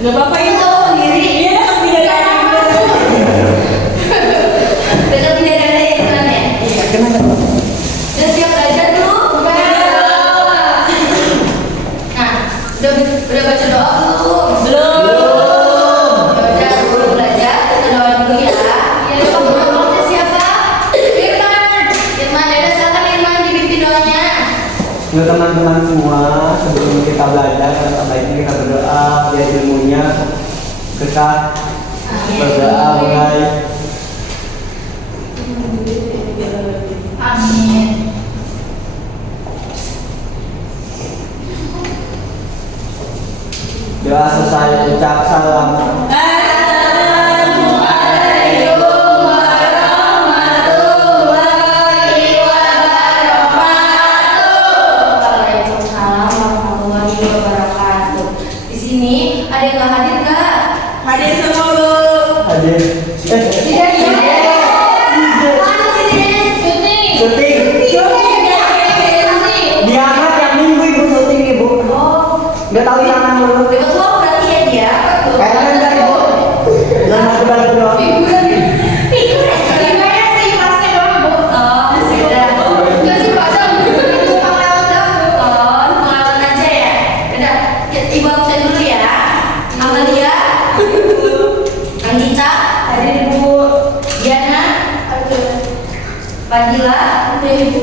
Nggak apa-apa itu sendiri. Iya, tidak ada. Dekat tidak ada itu kan ya? Iya, kenapa? Udah siap belajar belum? Nah, udah baca doa belum? Belum. Udah dulu belajar, kita doa dulu ya. Iya, kamu siapa? Firman. Firman, ada silakan Firman dipimpin doanya. Untuk teman-teman semua, sebelum kita belajar, sebaiknya kita berdoa biar ilmunya kekal. Berdoa mulai. Amin. Doa selesai, ucap salam. Assalamualaikum warahmatullahi wabarakatuh. Waalaikumsalam warahmatullahi wabarakatuh. Di sini ada yang nggak hadir nggak? Hadir semua Bu. Hadir. Tidak ya? Mana sih Des? Syuting. Diangkat yang minggu ibu syuting ibu. Oh, Nggak tahu di mana dulu. dapat uang berarti ya dia? Apa tuh? Kayaknya enggak ibu. Jangan aku balik doang. Figuran gimana sih pasnya doang Bu? Oh, sudah. Nggak sih pasang pengalaman doang Bu. Oh, pengalaman aja ya. Udah, ibu absen dulu ya. Amalia, Anita, hadir Ibu. Diana, Fadila, hadir Ibu.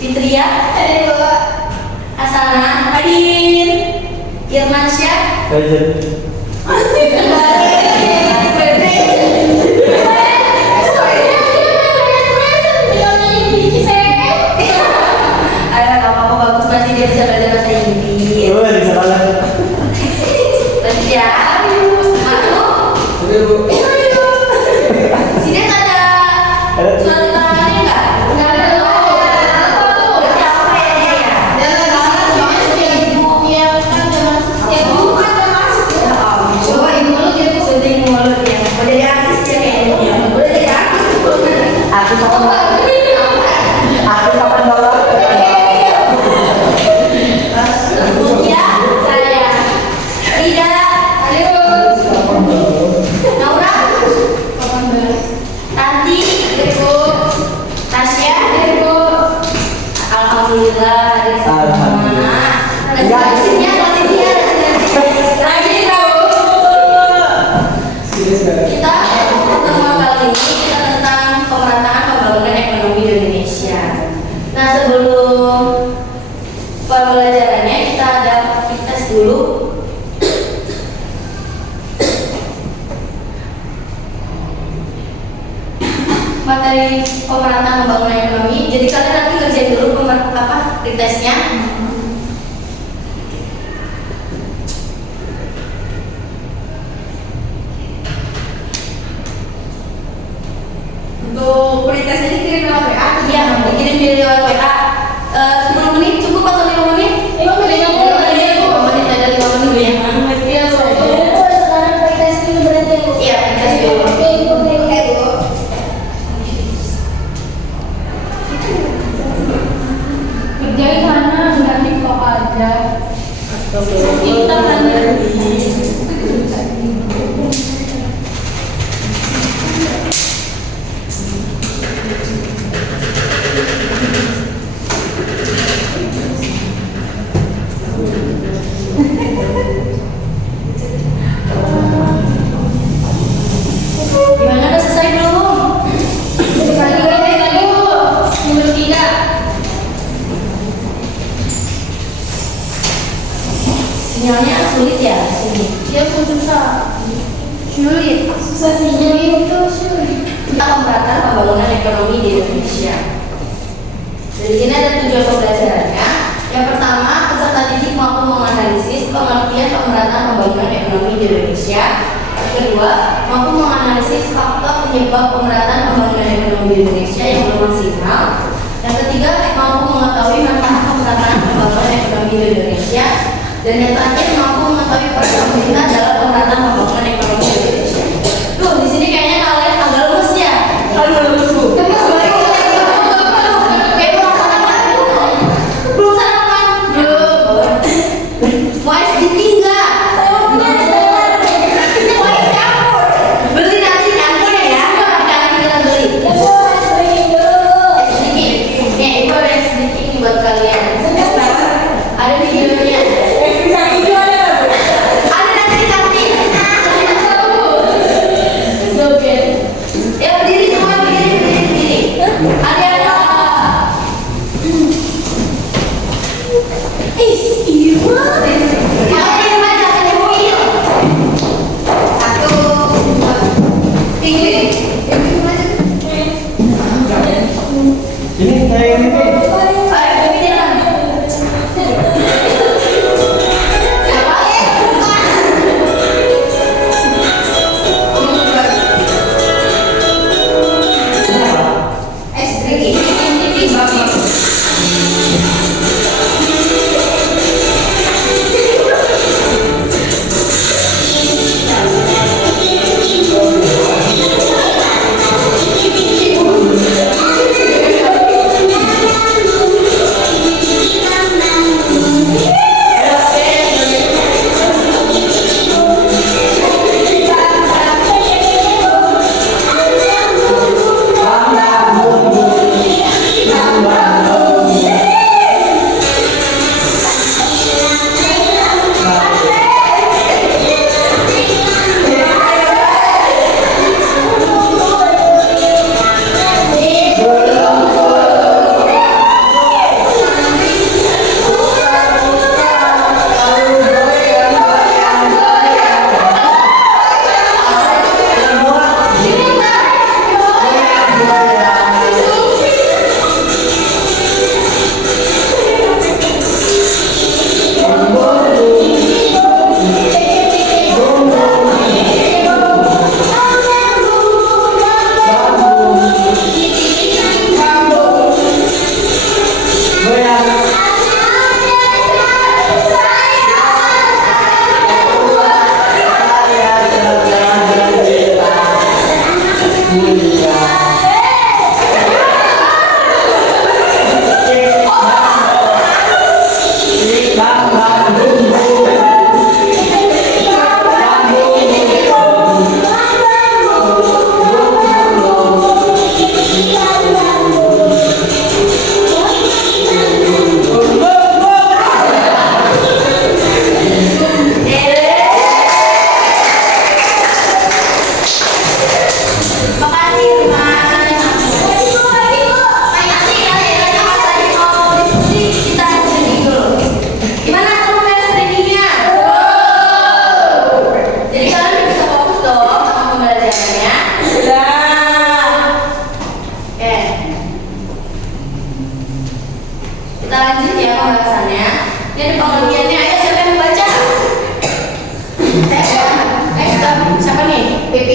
Fitria, hadir Bu. Asana, hadir. Irmansyah, Hadir. bagus banget dia bisa belajar bahasa Inggris. Ibu bisa banget. Lanjut ya. Manu, sini ada surat keterangannya nggak? Nggak ada. Berarti apa ya dia ya? Coba ibu lu dia tuh syuting mulut ya. Mau jadi artis ya kayaknya. Udah jadi artis belum? Aku kapan bawa? Ya, saya. Rida, Naura, Tanti, Tasya, alhamdulillah ada semua. Alhamdulillah. Lanjutnya masih dia. Lagi tahu. Kita pertemuan kali ini kita tentang pemerataan pembangunan ekonomi di Indonesia. Nah, sebelum pembelajarannya kita ada tes dulu. Materi pemerataan pembangunan ekonomi. Jadi kalian nanti kerjain dulu pretesnya. Untuk pretesnya dikirim lewat WA. Iya, dikirim di lewat WA. 10 menit cukup atau 5 menit? 5 menit. 5 menit ada 5 menit ya. Sekarang pretest dulu berarti. Iya, pretest dulu. Kerjain mana nggak di vlog aja. Kita hanya Gimana, udah selesai belum? Menurut tidak. Sinyalnya sulit ya sini. Dia susah. Sulit. Susah sinyal itu sulit. Tentang pemerataan pembangunan ekonomi di Indonesia. Dari sini ada tujuan pembelajarannya. Yang pertama, peserta didik mampu menganalisis pengertian pemerataan pembangunan ekonomi di Indonesia. Yang kedua, mampu menganalisis faktor penyebab pemerataan pembangunan ekonomi di Indonesia yang belum maksimal. Yang ketiga, mampu mengetahui manfaat pemerataan pembangunan ekonomi di Indonesia. Dan yang terakhir, mampu mengetahui peran pemerintah dalam pemerataan pembangunan ekonomi di Indonesia. Duh, di sini kayaknya kalian agak lemes ya. Aduh, lemes Bu. Belum sarapan? Belum. Mau SGP enggak?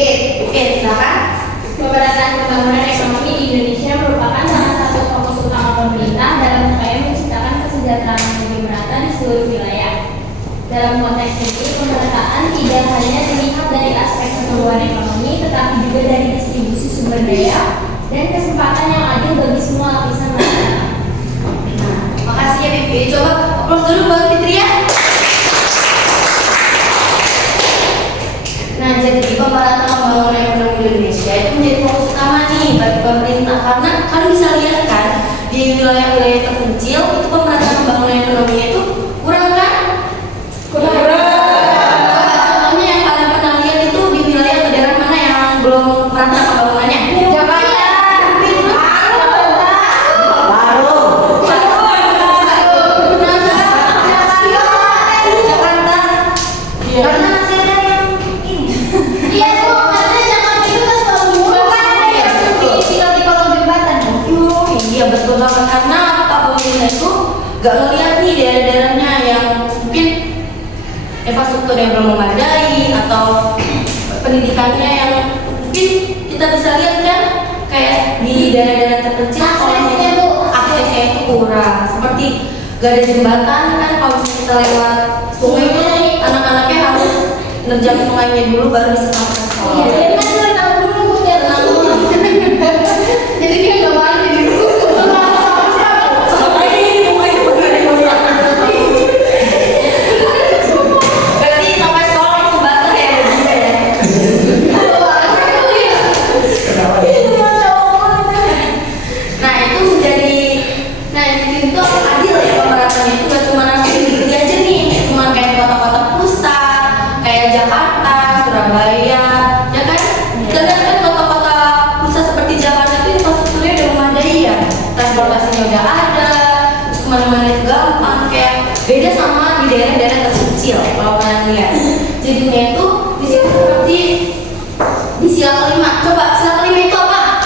Oke, silakan. Pemerataan pembangunan ekonomi di Indonesia merupakan salah satu fokus utama pemerintah dalam upaya menciptakan kesejahteraan yang lebih merata di seluruh wilayah. Dalam konteks ini, pemerataan tidak hanya dilihat dari aspek pertumbuhan ekonomi, tetapi juga dari distribusi sumber daya dan kesempatan yang adil bagi semua lapisan masyarakat. Nah, makasih ya Bibi. Coba aplaus dulu buat Fitri ya. Nah, jadi pemerataan pembangunan ekonomi Indonesia itu menjadi fokus utama nih bagi pemerintah karena kalian bisa lihat kan di wilayah-wilayah terpencil itu pemerataan pembangunan ekonominya itu kurang kan? Kurang. Contohnya yang kalian pernah lihat itu di wilayah atau daerah mana yang belum merata pembangunannya? Jakarta. Karena masih ada yang ini. Iya, Bu, karena Jakarta itu kan selalu murah. Tinggal di kolong jembatan. Oh iya betul banget karena Pak Pemerintah itu gak ngeliat nih daerah-daerahnya yang mungkin infrastruktur yang belum memadai atau pendidikannya yang mungkin kita bisa lihat kan kayak di daerah-daerah terpencil Aksesnya, Bu. aksesnya itu kurang seperti gak ada jembatan kan kalau misalnya kita lewat sungai itu anak-anaknya harus nerjang sungainya dulu baru bisa sampai ke sekolah. Iya, dia kan renang dulu, Bu, dia renang dulu. Jadi dia nggak mandi di rumah. Berarti sampai sekolah itu basah ya juga ya. Nah itu menjadi, nah di situ adil ya pemerataan itu gak cuma nasi gini aja nih, cuma kayak kota-kota pusat, kayak Jakarta, Surabaya, ya kan? Sedangkan kan kota-kota pusat seperti Jakarta itu infrastrukturnya udah memadai ya, transportasinya udah ada, terus kemana-mana itu gampang, kayak beda sama di daerah-daerah terpencil kalau kalian lihat. Jadinya itu di situ seperti di sila kelima. Coba sila kelima itu apa?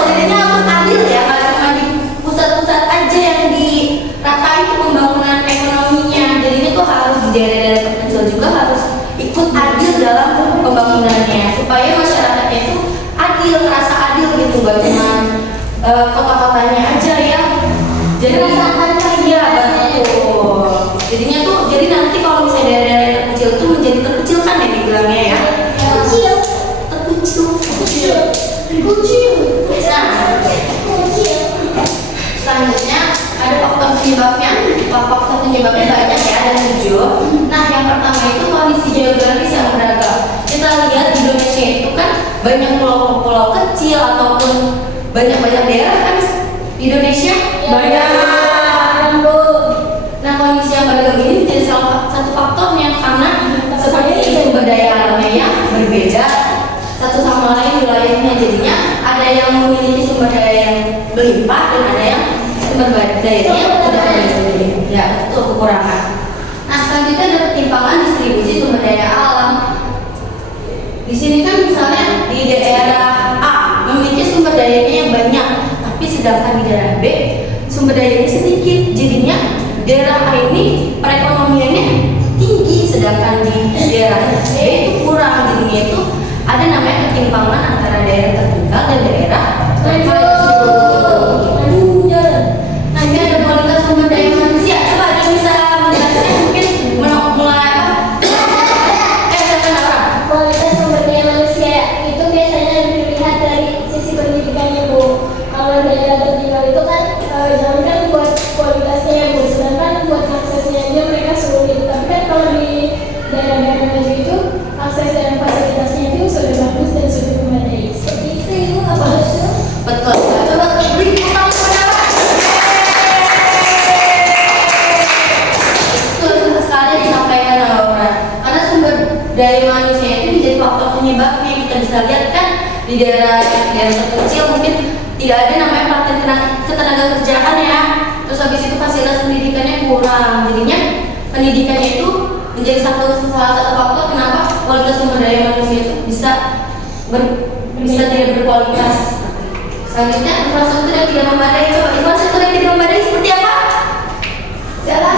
Jadinya harus adil ya, nggak cuma di pusat-pusat aja yang diratain tuh pembangunan ekonominya. Jadinya tuh harus di daerah-daerah terpencil juga harus ikut adil dalam pembangunannya supaya masyarakatnya itu adil, ngerasa adil gitu, gak cuma kota-kotanya aja ya. Jadi iya betul. Jadinya tuh jadi nanti kalau misalnya daerah-daerah yang terkecil tuh menjadi terkecil kan ya dibilangnya ya. Kecil. Terkecil. Nah, selanjutnya ada faktor penyebabnya. Faktor penyebabnya banyak ya, ada 7. Nah, yang pertama itu kondisi geografis yang beragam. Kita lihat di Indonesia itu kan banyak pulau-pulau kecil ataupun banyak-banyak daerah kan di Indonesia. Banyak. Nah, kondisi yang beragam ini menjadi salah satu faktornya karena seperti sumber daya alamnya yang berbeda satu sama lain wilayahnya, jadinya ada yang memiliki sumber daya yang berlimpah dan ada yang sumber dayanya yang tidak memiliki, ya itu kekurangan. Nah, selanjutnya ada ketimpangan distribusi sumber daya alam. Di sini kan misalnya di daerah A memiliki sumber dayanya yang banyak, tapi sedangkan di daerah B sumber dayanya sedikit, jadinya daerah A ini perekonomiannya tinggi, sedangkan di daerah B itu kurang, jadinya itu ada namanya ketimpangan antara daerah tertinggal dan daerah termaju. Nah, ini ada kualitas sumber daya manusia. Coba ada yang bisa menjelaskan mungkin mulai silakan orang. Kualitas sumber daya manusia itu biasanya dilihat dari sisi pendidikannya, Bu. Kalau daerah tertinggal itu kan jangan kan buat kualitasnya ya, Bu, sedangkan buat aksesnya aja mereka sulit. Tapi kan kalau di daerah-daerah maju itu akses dan fasilitasnya itu sudah bagus dan sudah memadai. Seperti itu, Ibu, apa itu? Betul. Coba beri tepuk tangan kepada Pak. Betul sekali disampaikan Laura. Karena sumber daya manusia itu menjadi faktor penyebabnya. Kita bisa lihat kan di daerah terkecil mungkin tidak ada namanya praktek ketenaga kerjaan ya. Terus habis itu fasilitas pendidikannya kurang. Jadinya pendidikannya itu menjadi salah satu faktor kenapa kualitas sumber daya manusia itu bisa tidak berkualitas. Selanjutnya infrastruktur yang tidak memadai. Coba infrastruktur yang tidak memadai seperti apa? Jalan.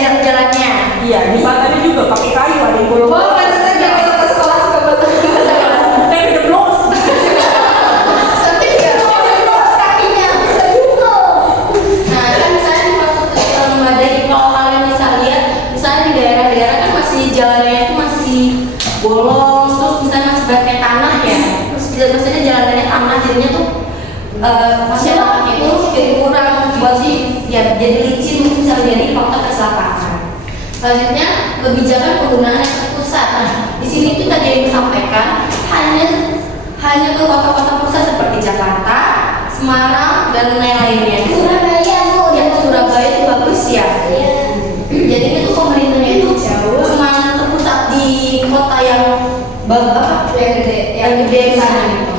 jalan-jalannya. Iya, di pantai juga pakai kayu ada yang bolong. Oh, pantesan dia kalau ke sekolah suka bantu. Kayak udah blok. Tapi dia terus kakinya. Nah, kan misalnya di infrastruktur memadai, kalau kalian bisa lihat, misalnya di daerah-daerah kan masih jalannya itu masih bolong, terus misalnya masih pakai tanah ya, terus maksudnya jalannya tanah jadinya tuh masyarakatnya itu jadi kurang buat sih, ya jadi licin, bisa menjadi faktor kecelakaan. Selanjutnya kebijakan penggunaan yang terpusat. Nah, di sini tuh tadi yang disampaikan hanya ke kota-kota pusat seperti Jakarta, Semarang dan lain-lainnya. Surabaya Bu, Ya, Surabaya itu bagus ya. Jadi itu pemerintahnya itu cuma terpusat di kota yang yang gede sana gitu.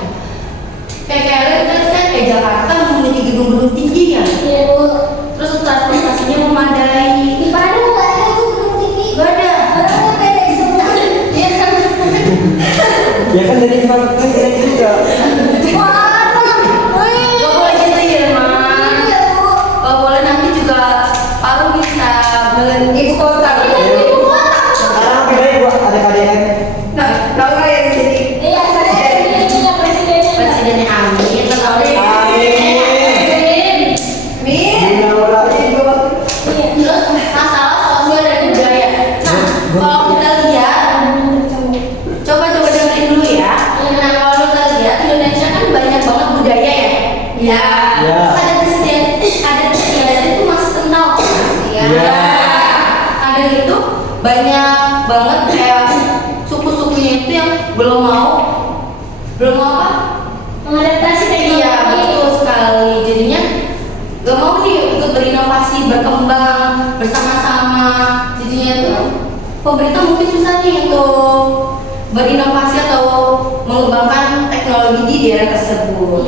Kayak kalian kan kayak Jakarta memiliki gedung-gedung tinggi ya. Iya Bu. Terus transportasinya memadai. Di Padang nggak ada Bu gedung tinggi. Gak ada. Padahal pendek semua. Iya kan? Ya kan dari infrastruktur kita juga. Gak boleh gitu ya, Mas. Iya Bu. Gak boleh, nanti juga Paru bisa Ibu kota. Sekarang bedanya gua ada KDN. Nah, Laura yang jadi. Iya, saya ini punya presidennya. presidennya Amin. Amin. Min. Laura. Terus masalah sosial dan budaya. Nah, kalau kita lihat, coba dengerin dulu ya. Nah, kalau kita lihat Indonesia kan banyak banget budaya ya. Ya. Ya. Ada istiadat itu masih kental. Ya. Ada itu banyak banget kayak suku-sukunya itu yang belum mau apa? Mengadaptasi teknologi. Iya, betul sekali. Jadinya gak mau nih ikut berinovasi, berkembang bersama-sama. Jadinya tuh pemerintah mungkin susah nih untuk berinovasi atau mengembangkan teknologi di daerah tersebut.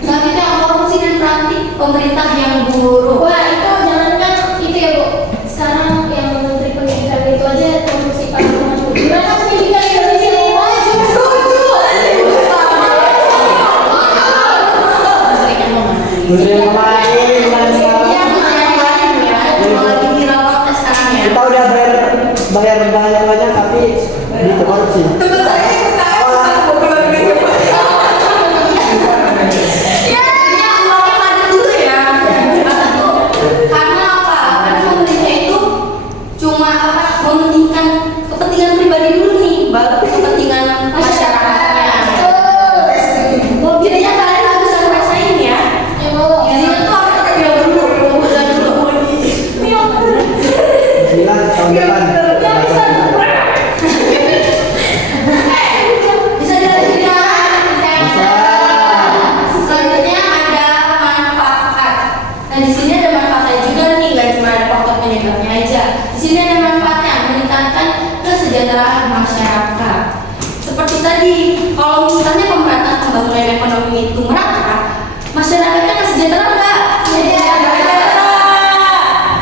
Selanjutnya korupsi dan praktik pemerintah yang buruk. Wah, itu jangankan itu ya Bu. Sekarang yang Menteri Pendidikan itu aja korupsi Pak Muhammad. Gimana pendidikan Indonesia yang maju? Menteri yang kemarin, bukan sekarang. Cuma lagi viral banget sekarang ya. Kita udah bayar banyak tapi di korupsi. Teman saya ikut KF bukan lagi. Ya, uangnya padat dulu ya. Karena apa? Karena pemerintah itu cuma mementingkan kepentingan pribadi dulu nih, baru kepentingan masyarakatnya. Jadinya kalian nggak bisa ngerasain ya. Jadinya tuh apa kerja dulu, udah dulu. Bilang tahun depan. Bisa dilanjutin kan? Bisa. Selanjutnya ada manfaat. Nah, di sini ada manfaatnya juga nih, nggak cuma ada faktor penyebabnya aja. Di sini ada manfaatnya, meningkatkan kesejahteraan masyarakat. Seperti tadi, kalau misalnya pemerataan pembangunan ekonomi itu merata, masyarakatnya kan sejahtera nggak?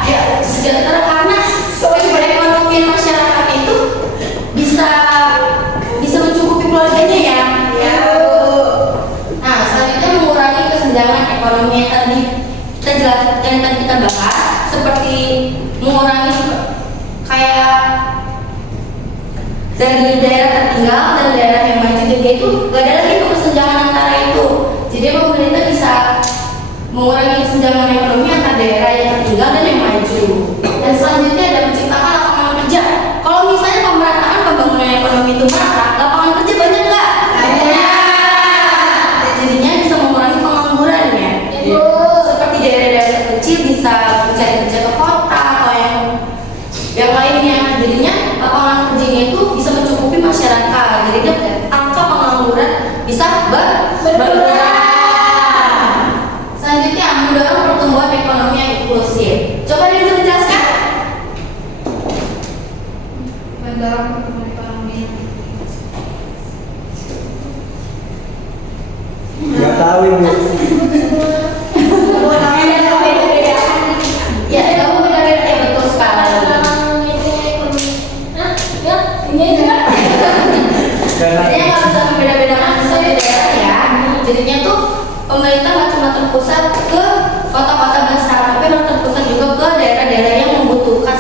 Ya, sejahtera karena perekonomian masyarakat itu bisa mencukupi keluarganya ya. Nah, selanjutnya mengurangi kesenjangan ekonomi yang tadi kita bahas, seperti mengurangi kayak dari daerah tertinggal dan daerah yang maju, jadi itu gak ada lagi tuh kesenjangan antara itu. Jadi pemerintah bisa mengurangi kesenjangan ekonomi antara daerah yang tertinggal dan yang maju. Dan selanjutnya ada menciptakan lapangan kerja. Kalau misalnya pemerataan pembangunan ekonomi itu merata, lapangan kerja banyak nggak? Jadinya bisa mengurangi pengangguran ya. Seperti daerah-daerah terkecil bisa mencari kerja ke kota atau yang lainnya. Jadinya lapangan kerjanya itu bisa mencukupi masyarakat. Jadi angka pengangguran bisa berkurang. Selanjutnya mendorong pertumbuhan ekonomi yang inklusif. Coba dijelaskan. Mendorong pertumbuhan ekonomi. Nggak tahu ibu. Ya, kamu benar-benar ya, betul sekali. Jadi nggak bisa membeda-bedakan satu daerah ya. Jadinya tuh pemerintah nggak cuma terpusat ke kota-kota besar, tapi harus terpusat juga ke daerah-daerah yang membutuhkan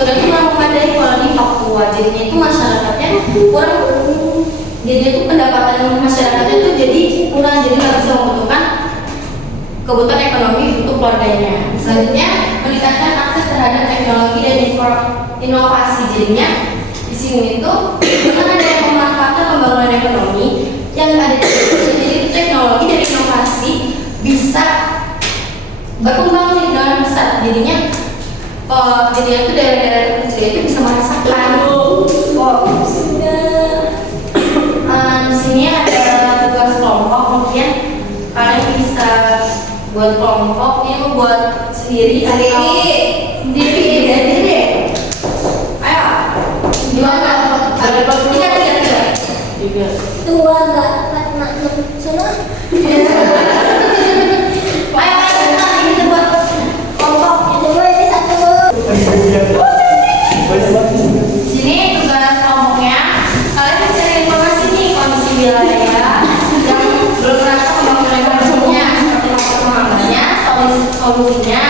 infrastrukturnya itu kurang memadai kalau di Papua. Jadinya itu masyarakatnya kurang, jadinya itu pendapatan masyarakatnya itu jadi kurang, jadi nggak bisa membutuhkan kebutuhan ekonomi untuk keluarganya. Selanjutnya, meningkatkan akses terhadap teknologi dan inovasi. Jadinya di sini itu dengan ada memanfaatkan pembangunan ekonomi yang ada di Indonesia, jadi teknologi dan inovasi bisa berkembang nih dengan pesat. Jadinya itu daerah-daerah terpencil itu bisa merasakan. Di sini ada tugas kelompok, mungkin kalian bisa buat kelompok ini mau buat sendiri sendiri deh. Ayo, gimana? Ada tiga. Dua enggak, enam, sana. Ayo, kita buat kelompok. Dua ini satu. Sini tugas kelompoknya, kalian mencari informasi nih kondisi wilayah yang belum merasa pembangunan ekonominya, seperti apa pemahamannya, solusinya.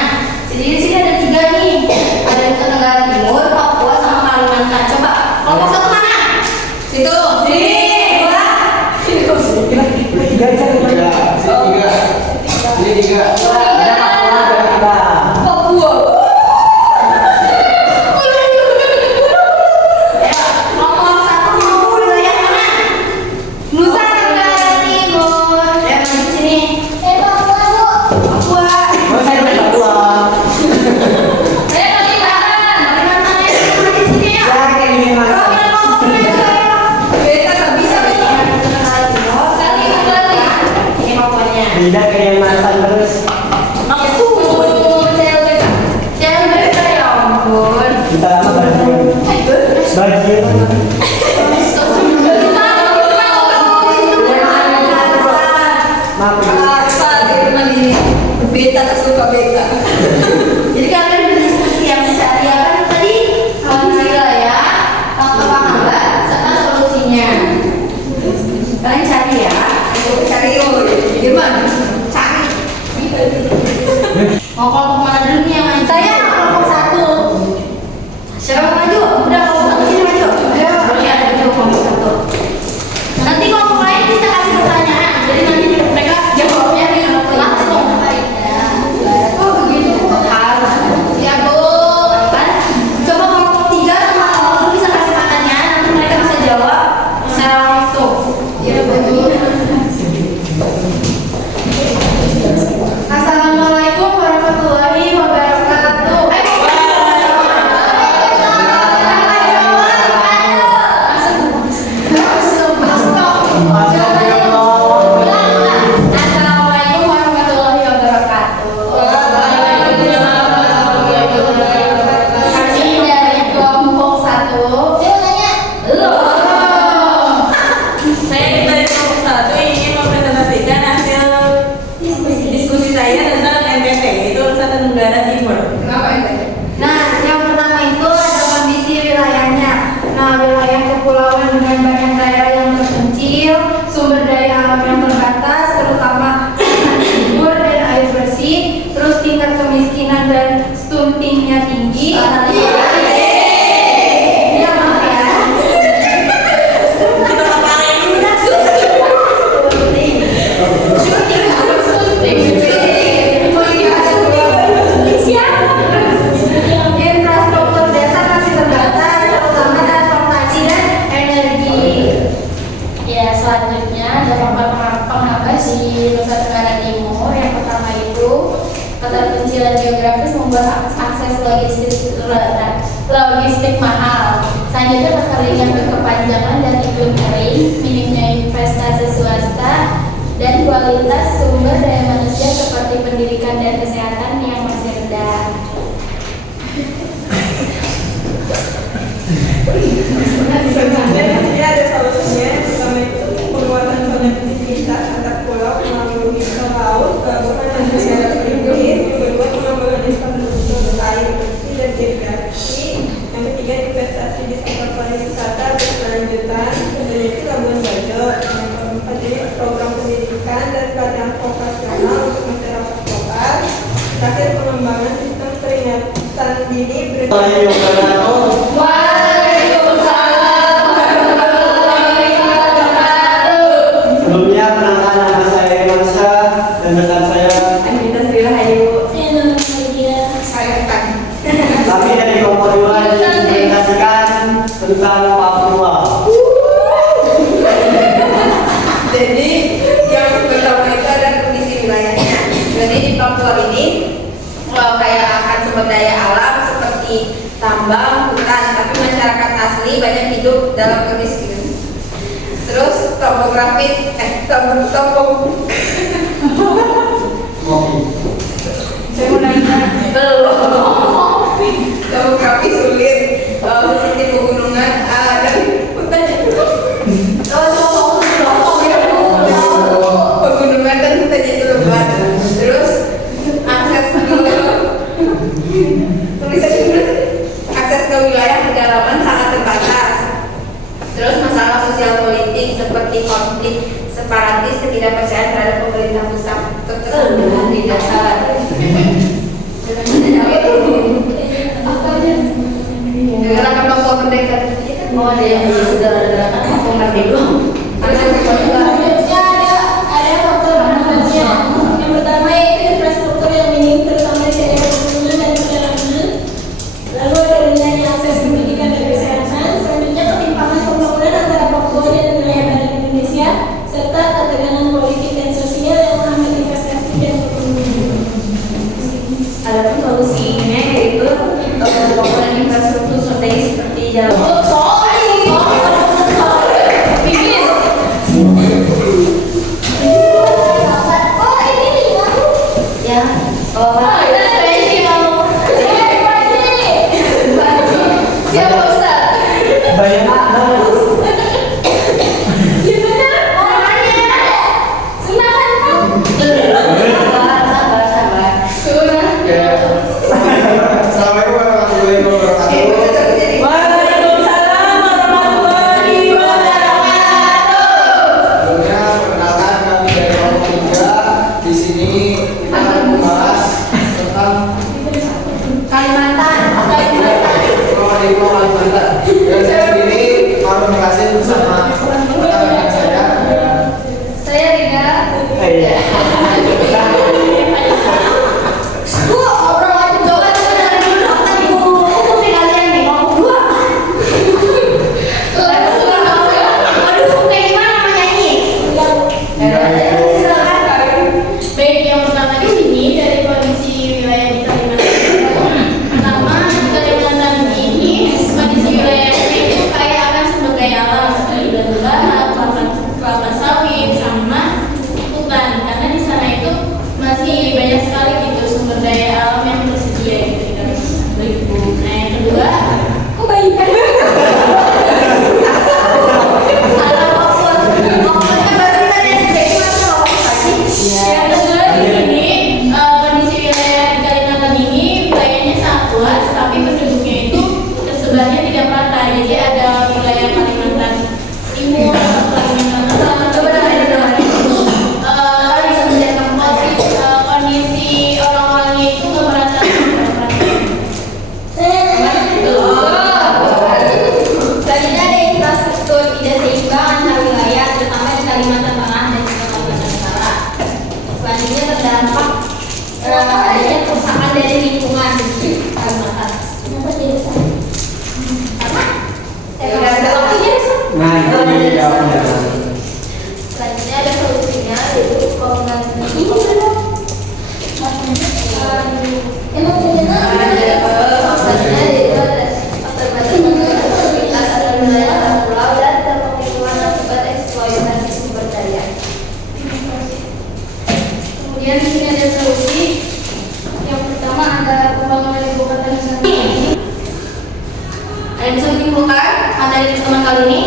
Jadi di sini ada 3 nih, ada Nusa Tenggara Timur, Papua, sama Kalimantan. Coba kelompok satu mana? Situ. Ini tiga. Ada Papua, ada kita. Papua. Kelompok satu mau wilayah mana? Nusa Tenggara Timur. Maju sini. Papua, Bu. Papua. Oh, saya dari Papua. Kalimantan ya, maju sini ya. Ya, kayak gini mas. Beta tak bisa beta. Ini Papuanya. Beda kayak yang mantan terus. CLBK ya ampun. Kita lama baju. Beta tak suka beta. Jadi kalian berdiskusi yang mencari apa tadi? Kondisi wilayah, faktor penghambat, serta solusinya. Kalian cari ya. Cari gimana? Cari. Mau kelompok mana dulu nih yang main? Saya kelompok 1. Siapa mau maju? Udah kelompok 1 sini maju. Ayo. Ya, ada kelompok 1. Nanti kelompok lain bisa kasih pertanyaan. Jadi nanti mereka jawabnya langsung. Oh begitu. Harus. Ya Bu. Kan? Coba kelompok 3 sama kelompok 2 bisa kasih pertanyaan. Nanti mereka bisa jawab secara langsung. Iya betul. Assalamualaikum warahmatullahi wabarakatuh. Assalamualaikum warahmatullahi wabarakatuh. Kami dari kelompok 1. Saya mau tanya. Belum. Saya dari kelompok 1 ingin mempresentasikan hasil diskusi saya tentang NTT, itu Nusa Tenggara Timur. Kenapa ini? Nah, yang pertama itu ada kondisi wilayahnya. Nah, wilayah kepulauan dengan banyak daerah yang terpencil, sumber daya alam yang terbatas, terutama subur dan air bersih, terus tingkat kemiskinan dan stuntingnya tinggi. Iya, maaf ya. Kita kepala dulu dah. Infrastruktur desa masih terbatas, terutama transportasi dan energi. Ya, selanjutnya ada penghambat di Nusa Tenggara Timur. Yang pertama itu keterpencilan geografis membuat akses logistik mahal. Selanjutnya kekeringan berkepanjangan dan iklim kering, minimnya investasi swasta, dan kualitas sumber daya manusia seperti pendidikan dan kesehatan yang masih rendah. Ini ada solusinya, yang pertama itu penguatan konektivitas antar pulau melalui wisata laut, pelabuhan dan negara prioritas. Yang kedua, pengembangan infrastruktur air bersih dan irigasi. Yang ketiga, investasi di sektor pariwisata berkelanjutan. Dan itu Labuan Bajo. Yang keempat, ini program pendidikan dan pelatihan vokasional untuk masyarakat lokal. Terakhir, pengembangan sistem peringatan dini Ayo, Sultan Papua. Jadi yang pertama itu ada kondisi wilayahnya. Jadi di Papua ini kayak akan sumber daya alam seperti tambang, hutan, tapi masyarakat asli banyak hidup dalam kemiskinan. Terus topografi, Saya mau nanya. topografi sulit, seperti pegunungan dan hutan. Pegunungan dan hutannya itu lebat. Terus akses ke akses ke wilayah pedalaman sangat terbatas. Terus masalah sosial politik seperti konflik separatis, ketidakpercayaan terhadap pemerintah pusat, kekesabaran tidak salah. Gerakan Papua Merdeka. Oh, ada yang sudah ada gerakan Papua Merdeka. Ada faktor manfaatnya. Yang pertama yaitu infrastruktur yang minim, terutama di daerah pegunungan dan pedalaman. Lalu ada rendahnya akses pendidikan dan kesehatan. Selanjutnya ketimpangan pembangunan antara Papua dan wilayah barat Indonesia, serta ketegangan politik dan sosial yang menghambat investasi dan perekonomian. Adapun solusinya yaitu pembangunan infrastruktur seperti jalan. Ya, Siapa Ustaz? Banyak anak. Assalamualaikum warahmatullahi wabarakatuh. Waalaikumsalam warahmatullahi wabarakatuh. Sebelumnya perkenalkan kami dari kelompok 3. Di sini kita akan membahas tentang Kalimantan. Kalimantan. Dan saya sendiri Harun Kasim bersama rekan-rekan saya. Saya Rina. Iya. Bu, obrol coba dengerin dulu dong tadi Bu. Itu nih kalian nih, ngomong dua. Aduh, kayak gimana mau nyanyi? Silakan. Baik, yang pertama di sini dari kondisi wilayah di Kalimantan. Pertama, di Kalimantan ini kondisi wilayahnya itu kaya akan sumber daya alam seperti batu bara, kelapa sawit, sama hutan. Karena di sana itu masih banyak sekali gitu sumber daya alam yang tersedia gitu di Kalimantan. Nah, yang kedua, kok baik kan? Ada Papua. Papua kan baru kita dari SPI masa ngomong lagi. Yang kedua di sini kondisi wilayah di Kalimantan ini wilayahnya sangat luas, tapi penduduknya itu tersebarnya tidak merata. Jadi ada wilayah Kalimantan Timur, Kalimantan Selatan. Coba dengerin namanya. Kalimantan bisa menjadi kondisi orang-orangnya itu nggak merata. Selanjutnya ada infrastruktur tidak seimbang antar wilayah, terutama di Kalimantan Tengah dan juga Kalimantan Utara. Selanjutnya terdampak adanya kerusakan dari lingkungan di Kalimantan. Kenapa jadi rusak? Karena teknologinya rusak. Nah, ini jawabnya. Selanjutnya ada solusinya yaitu pembangunan ini belum. Emang Maksudnya yaitu ada keterbatasan aktivitas ada wilayah dan pulau dan terpemicuan akibat eksploitasi sumber daya. kemudian di sini ada solusi. Yang pertama ada pembangunan ibu kota Nusantara. Ada yang bisa menyimpulkan materi pertemuan kali ini?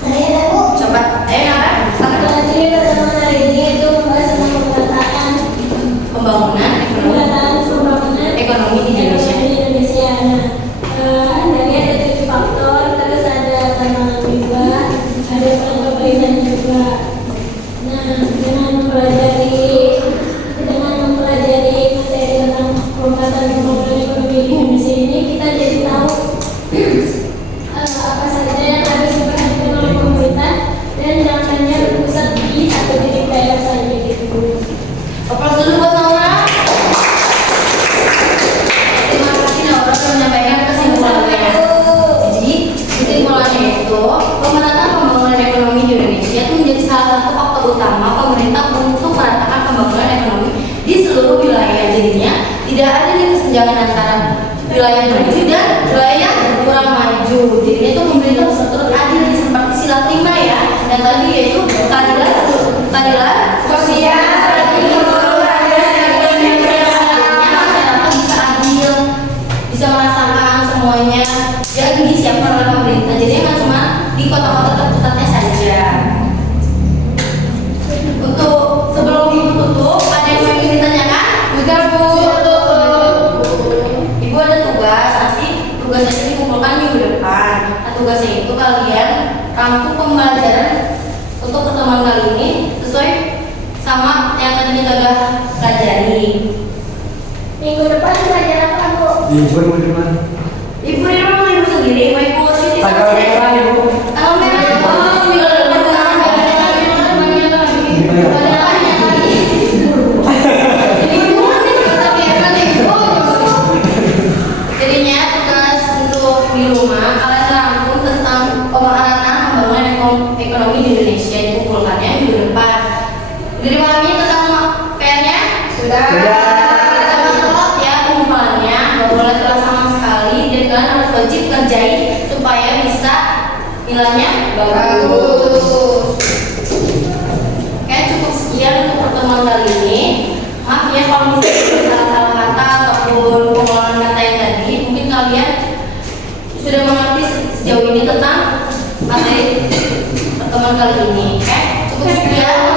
Saya ada Bu. Coba, ayo Nara, silakan. Materi pertemuan hari ini itu membahas tentang pemetaan Pembangunan ekonomi di Indonesia. Di Indonesia. Nah, dari ada 7 faktor, terus ada tantangan juga, ada perbaikan juga. Nah, dengan mempelajari materi tentang pemerataan pembangunan ekonomi di Indonesia ini, kita jadi tahu apa saja yang harus diperhatikan oleh pemerintah dan jangan hanya berpusat di satu titik daerah saja gitu. Aplaus dulu buat Naura. Terima kasih Naura sudah menyampaikan kesenjangan antara wilayah maju dan wilayah yang kurang maju. Jadi itu pemerintah harus turut adil seperti sila 5 ya. Dan tadi yaitu keadilan sosial, masyarakat bisa adil, bisa merasakan semuanya yang disiapkan oleh pemerintah. Jadi kan cuma di kota-kota terpusatnya saja. Untuk sebelum ibu tutup, ada yang ingin ditanyakan? Enggak, Bu. Ibu ada tugas, nanti tugasnya ini dikumpulkan minggu depan. Nah, tugasnya itu kalian rangkum pembelajaran untuk pertemuan kali ini sesuai sama yang tadi kita udah pelajari. Minggu depan belajar apa, Bu? Ibu di mana? Ibu di rumah ibu sendiri, mau ibu cuti Tanggal merah ibu. Tanggal merah, minggu depan jadinya tugas untuk di rumah kalian rangkum tentang pemerataan pembangunan ekonomi di Indonesia, dikumpulkannya minggu depan. Jadi pahami tentang PR-nya? Sudah. Telat ya pengumpulannya, nggak boleh telat sama sekali dan kalian harus wajib kerjain supaya bisa nilainya bagus. Oke, cukup sekian untuk pertemuan kali ini. Maaf ya kalau misalnya salah-salah kata ataupun pengelolaan kata yang tadi, mungkin kalian sudah mengerti sejauh ini tentang materi pertemuan kali ini. Oke, cukup sekian.